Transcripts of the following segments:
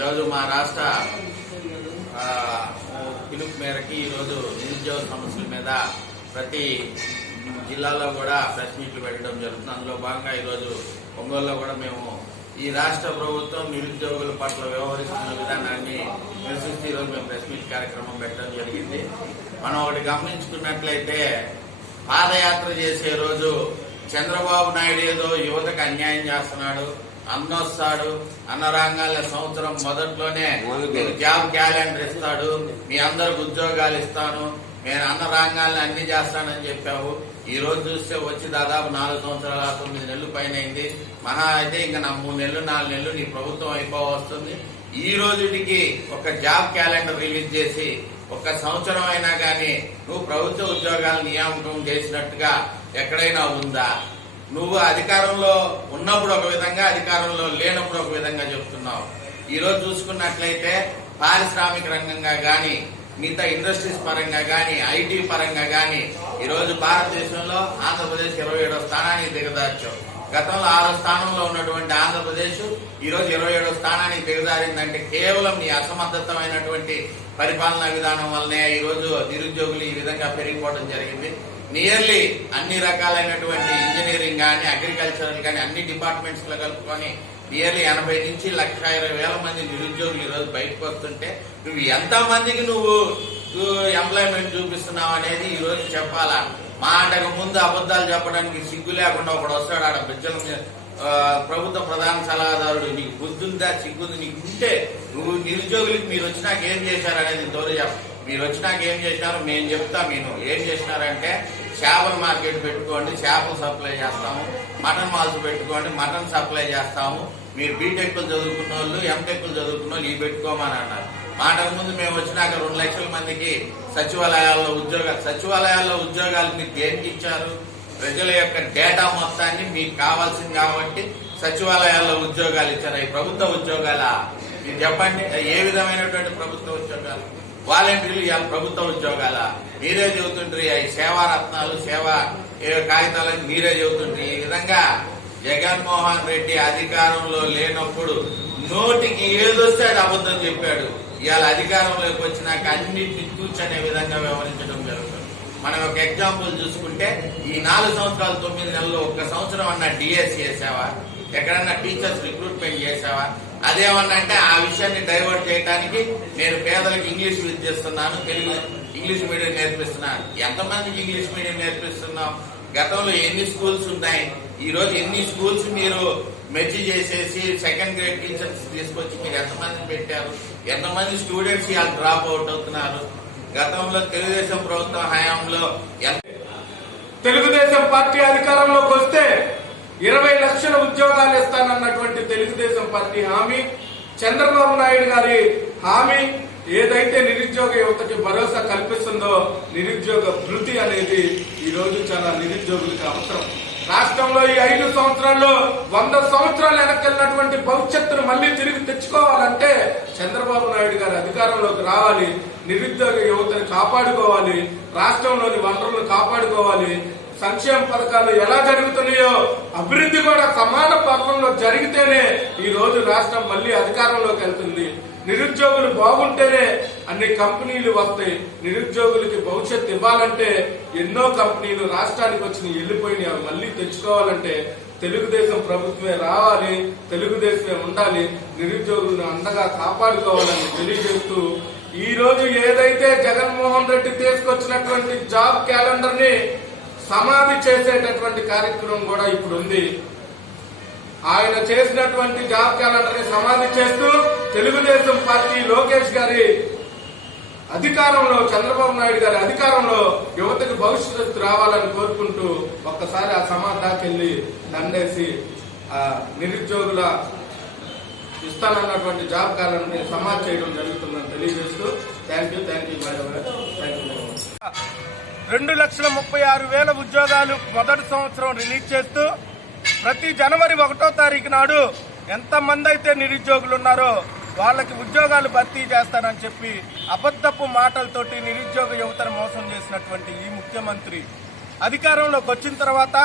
ఈరోజు మా రాష్ట్ర పిలుపు మేరకి ఈరోజు నిరుద్యోగ సమస్యల మీద ప్రతి జిల్లాలో కూడా ప్రెస్ మీట్లు పెట్టడం జరుగుతుంది. అందులో భాగంగా ఈరోజు ఒంగోలులో కూడా మేము ఈ రాష్ట్ర ప్రభుత్వం నిరుద్యోగుల పట్ల వ్యవహరిస్తున్న విధానాన్ని నిరసిస్తూ ఈరోజు మేము ప్రెస్ మీట్ కార్యక్రమం పెట్టడం జరిగింది. మనం ఒకటి గమనించుకున్నట్లయితే పాదయాత్ర చేసే రోజు చంద్రబాబు నాయుడు ఏదో యువతకు అన్యాయం చేస్తున్నాడు, అన్నొస్తాడు, అన్న రంగాల సంవత్సరం మొదట్లోనే జాబ్ క్యాలెండర్ ఇస్తాడు, మీ అందరికి ఉద్యోగాలు ఇస్తాను, నేను అన్న రంగాలను అన్ని చేస్తానని చెప్పావు. ఈ రోజు చూస్తే వచ్చి దాదాపు 4 సంవత్సరాల 9 నెలలు పైన అయింది. మహా అయితే ఇంకా 3 నెలలు 4 నెలలు నీ ప్రభుత్వం అయిపోవస్తుంది. ఈ రోజుకి ఒక జాబ్ క్యాలెండర్ రిలీజ్ చేసి 1 సంవత్సరం అయినా కానీ నువ్వు ప్రభుత్వ ఉద్యోగాలు నియామకం చేసినట్టుగా ఎక్కడైనా ఉందా? నువ్వు అధికారంలో ఉన్నప్పుడు ఒక విధంగా, అధికారంలో లేనప్పుడు ఒక విధంగా చెప్తున్నావు. ఈ రోజు చూసుకున్నట్లయితే పారిశ్రామిక రంగంగా గాని, మిగతా ఇండస్ట్రీస్ పరంగా గాని, ఐటీ పరంగా గాని ఈరోజు భారతదేశంలో ఆంధ్రప్రదేశ్ 27వ స్థానానికి దిగజార్చావు. గతంలో 6వ స్థానంలో ఉన్నటువంటి ఆంధ్రప్రదేశ్ ఈరోజు 27వ స్థానానికి దిగజారిందంటే కేవలం నీ అసమర్థతమైనటువంటి పరిపాలనా విధానం వల్లనే ఈరోజు నిరుద్యోగులు ఈ విధంగా పెరిగిపోవడం జరిగింది. నియర్లీ అన్ని రకాలైనటువంటి ఇంజనీరింగ్ కానీ, అగ్రికల్చరల్ కానీ అన్ని డిపార్ట్మెంట్స్ లో కలుపుకొని నియర్లీ 80 నుంచి 1,20,000 మంది నిరుద్యోగులు ఈరోజు బయటకు వస్తుంటే నువ్వు ఎంత మందికి నువ్వు ఎంప్లాయ్మెంట్ చూపిస్తున్నావు అనేది ఈ రోజు చెప్పాలా? మాటకు ముందు అబద్దాలు చెప్పడానికి సిగ్గు లేకుండా ఒకడు వస్తాడు ఆడ బిజ్జల మీద. ప్రభుత్వ ప్రధాన సలహాదారుడు, నీకు బుద్ధుందా, సిగ్గుంది నీకు ఉంటే నువ్వు నిరుద్యోగులకు మీరు వచ్చినాక ఏం చేశారనేది తోడు చెప్ప. మీరు వచ్చినాక ఏం చేసినారో మేము చెప్తా. మీరు ఏం చేసినారంటే చేపల మార్కెట్ పెట్టుకోండి, చేపలు సప్లై చేస్తాము, మటన్ మాల్స్ పెట్టుకోండి, మటన్ సప్లై చేస్తాము, మీరు బీటెక్లు చదువుకున్న వాళ్ళు, ఎంటెక్లు చదువుకున్న వాళ్ళు ఇవి పెట్టుకోమని అన్నారు. మాటకు ముందు మేము వచ్చినాక 2 లక్షల మందికి సచివాలయాల్లో ఉద్యోగాలు మీరు దేనికి ఇచ్చారు? ప్రజల యొక్క డేటా మొత్తాన్ని మీకు కావాల్సింది కాబట్టి సచివాలయాల్లో ఉద్యోగాలు ఇచ్చారు. ఈ ప్రభుత్వ ఉద్యోగాలా? మీరు చెప్పండి, ఏ విధమైనటువంటి ప్రభుత్వ ఉద్యోగాలు? వాలంటీర్లు ప్రభుత్వ ఉద్యోగాల? మీరే చెబుతుంటారు ఈ సేవారత్నాలు, సేవా కాగితాలని మీరే చెబుతుంటారు. ఈ విధంగా జగన్మోహన్ రెడ్డి అధికారంలో లేనప్పుడు నోటికి ఏదొస్తే అది అబద్ధం చెప్పాడు. ఇవాళ అధికారంలోకి వచ్చినాక అన్నింటినీ కూర్చొనే విధంగా వ్యవహరించడం జరుగుతుంది. మనం ఒక ఎగ్జాంపుల్ చూసుకుంటే ఈ 4 సంవత్సరాలు 9 నెలలు 1 సంవత్సరం అన్నా డిఎస్ చేసావా? ఎక్కడన్నా టీచర్స్ రిక్రూట్మెంట్ చేసావా? అదేమన్నా అంటే ఆ విషయాన్ని డైవర్ట్ చేయడానికి నేను పేదలకు ఇంగ్లీష్ విద్య ఇస్తున్నాను, తెలుగు ఇంగ్లీష్ మీడియం నేర్పిస్తున్నాను. ఎంతమందికి ఇంగ్లీష్ మీడియం నేర్పిస్తున్నాం? గతంలో ఎన్ని స్కూల్స్ ఉన్నాయి? ఈ రోజు ఎన్ని స్కూల్స్ మీరు మెర్జీ చేసేసి 2nd గ్రేడ్ టీచర్స్ తీసుకొచ్చి మీరు ఎంతమందిని పెట్టారు? ఎంతమంది స్టూడెంట్స్ ఇవాళ డ్రాప్ అవుట్ అవుతున్నారు? గతంలో తెలుగుదేశం ప్రభుత్వం హయాంలో తెలుగుదేశం పార్టీ అధికారంలోకి వస్తే 20 లక్షల ఉద్యోగాలు ఇస్తానన్నటువంటి తెలుగుదేశం పార్టీ హామీ, చంద్రబాబు నాయుడు గారి హామీ ఏదైతే నిరుద్యోగ యువతకి భరోసా కల్పిస్తుందో, నిరుద్యోగ భృతి అనేది ఈ రోజు చాలా నిరుద్యోగులకు అవసరం. రాష్ట్రంలో ఈ 5 సంవత్సరాల్లో 100 సంవత్సరాలు వెనకెళ్ళినటువంటి భవిష్యత్తును మళ్లీ తిరిగి తెచ్చుకోవాలంటే చంద్రబాబు నాయుడు గారి అధికారంలోకి రావాలి. నిరుద్యోగ యువతను కాపాడుకోవాలి, రాష్ట్రంలోని వనరులను కాపాడుకోవాలి. సంక్షేమ పథకాలు ఎలా జరుగుతున్నాయో అభివృద్ధి కూడా సమాన పథకంలో జరిగితేనే ఈ రోజు రాష్ట్రం మళ్లీ అధికారంలోకి వెళ్తుంది. నిరుద్యోగులు బాగుంటేనే అన్ని కంపెనీలు వస్తాయి. నిరుద్యోగులకి భవిష్యత్తు ఇవ్వాలంటే ఎన్నో కంపెనీలు రాష్ట్రానికి వచ్చి వెళ్లిపోయినాయి. అవి మళ్లీ తెచ్చుకోవాలంటే తెలుగుదేశం ప్రభుత్వమే రావాలి, తెలుగుదేశమే ఉండాలి, నిరుద్యోగులను అండగా కాపాడుకోవాలని తెలియజేస్తూ ఈ రోజు ఏదైతే జగన్మోహన్ రెడ్డి తీసుకొచ్చినటువంటి జాబ్ క్యాలెండర్ ని సమాధి చేసేటటువంటి కార్యక్రమం కూడా ఇప్పుడు ఉంది. ఆయన చేసినటువంటి జాబ్ క్యాలెండర్ ని సమాధి చేస్తూ తెలుగుదేశం పార్టీ లోకేష్ గారి అధికారంలో, చంద్రబాబు నాయుడు గారి అధికారంలో యువతకు భవిష్యత్తు రావాలని కోరుకుంటూ ఒక్కసారి ఆ సమాధాకెళ్లి దండేసి నిరుద్యోగుల ఇస్తానన్నటువంటి జాబ్ క్యాలెండర్ ని సమాధి చేయడం జరుగుతుందని తెలియజేస్తూ థ్యాంక్ యూ మేడం. 2,36,000 ఉద్యోగాలు మొదటి సంవత్సరం రిలీజ్ చేస్తూ ప్రతి జనవరి 1వ తారీఖు నాడు ఎంతమంది అయితే నిరుద్యోగులు ఉన్నారో వాళ్ళకి ఉద్యోగాలు భర్తీ చేస్తానని చెప్పి అబద్ధపు మాటలతోటి నిరుద్యోగ యువతను మోసం చేసినటువంటి ఈ ముఖ్యమంత్రి అధికారంలోకి వచ్చిన తర్వాత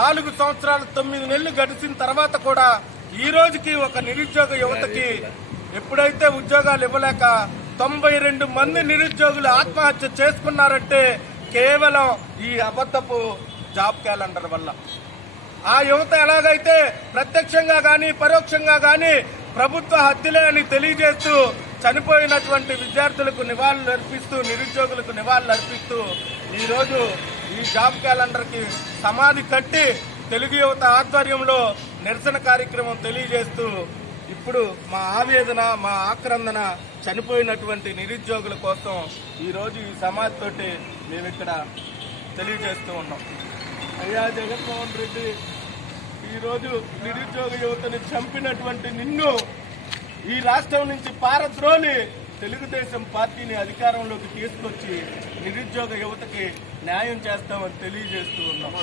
4 సంవత్సరాలు 9 నెలలు గడిచిన తర్వాత కూడా ఈ రోజుకి ఒక నిరుద్యోగ యువతకి ఎప్పుడైతే ఉద్యోగాలు ఇవ్వలేక 92 మంది నిరుద్యోగులు ఆత్మహత్య చేసుకున్నారంటే కేవలం ఈ అబద్ధపు జాబ్ క్యాలెండర్ వల్ల. ఆ యువత ఎలాగైతే ప్రత్యక్షంగా గాని పరోక్షంగా గాని ప్రభుత్వ హత్యలే అని తెలియజేస్తూ చనిపోయినటువంటి విద్యార్థులకు నివాళులు అర్పిస్తూ నిరుద్యోగులకు నివాళులు అర్పిస్తూ ఈరోజు ఈ జాబ్ క్యాలెండర్ కి సమాధి కట్టి తెలుగు యువత ఆధ్వర్యంలో నిరసన కార్యక్రమం తెలియజేస్తూ ఇప్పుడు మా ఆవేదన మా ఆక్రందన చనిపోయినటువంటి నిరుద్యోగుల కోసం ఈరోజు ఈ సమాధితోటి మేము ఇక్కడ తెలియజేస్తూ ఉన్నాం. అయ్యా జగన్మోహన్ రెడ్డి, ఈరోజు నిరుద్యోగ యువతని చంపినటువంటి నిన్ను ఈ రాష్ట్రం నుంచి పారద్రోలి తెలుగుదేశం పార్టీని అధికారంలోకి తీసుకొచ్చి నిరుద్యోగ యువతకి న్యాయం చేస్తామని తెలియజేస్తూ ఉన్నాం.